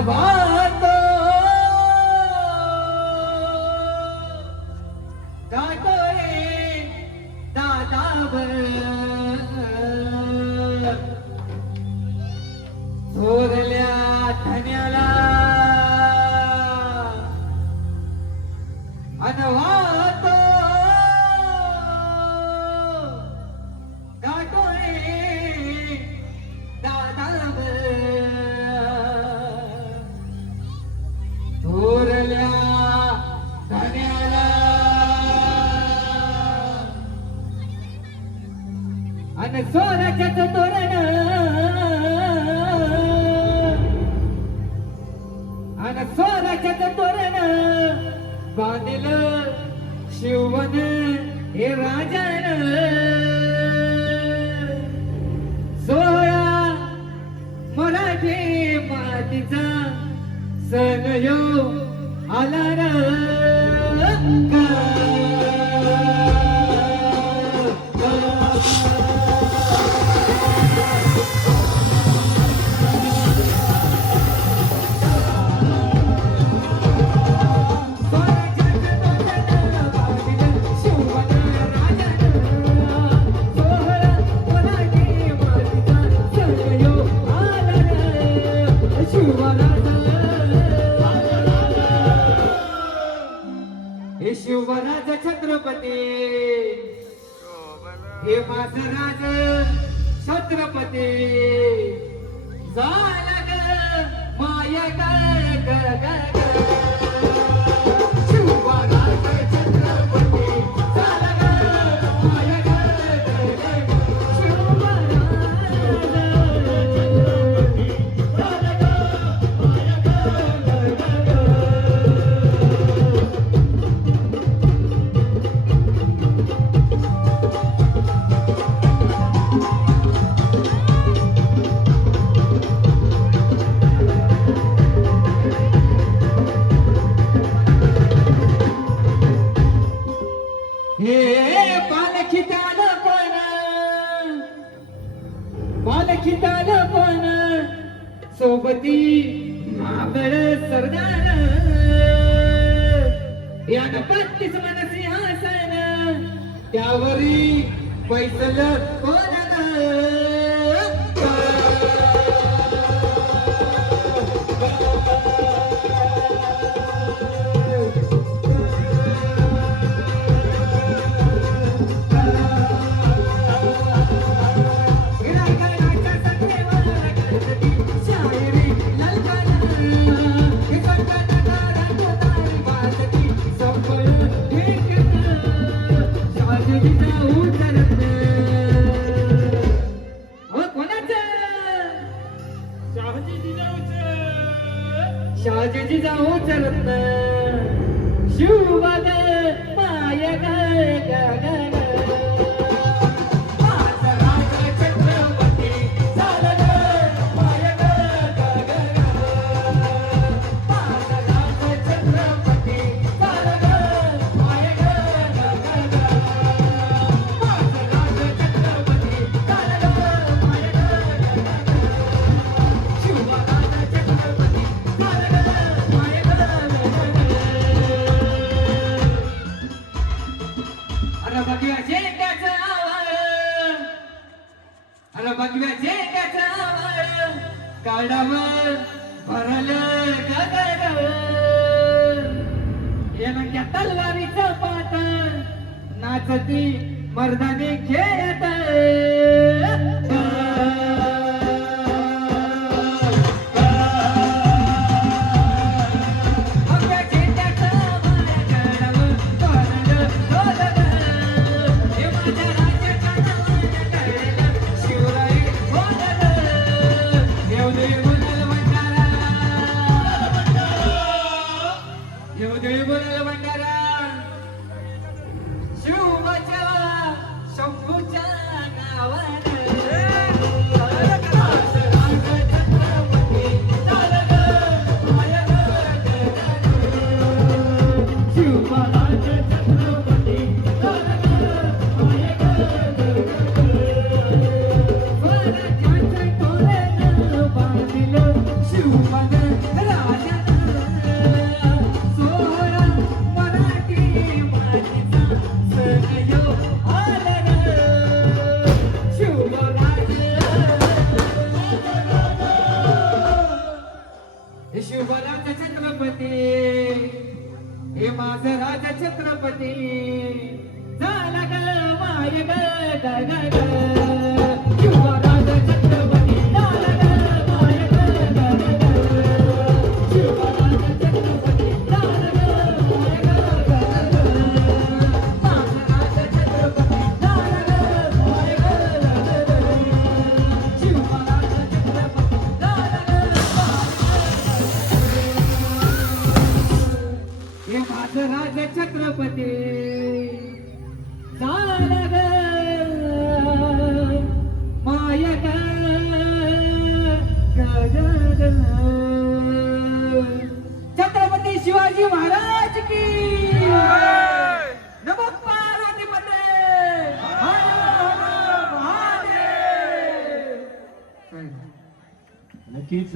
अनवातो दाटोरे दादावर. थोरल्या धन्याला आणि सोराच्याच तोरण. आणि सोराच्याच तोरण. बांधल शिववन हे राजन. सोळा मराठी मातीचा सण यो आला शिवराज छत्रपती. हे मासराज छत्रपती. झाला ग माया ग पालखीताल पण. पालखीताल पण. सोबती मागळ सरदार. यान बत्तीस मन सिंहासन त्यावरी पैसल कोण शहाजीची जाऊ चरत शिवबाग माय ग झेंड्याचं आवाज अरे बघूया झेंड्याचं आवाज काढावर भरलं गगन येणं म्हणजे तलवारीचं नाचती मर्दाने खेळत. राज राज छत्रपती झाला ग माय ग. राज छत्रपती झाला ग. छत्रपती शिवाजी महाराज की. नमो पार्वती नक्कीच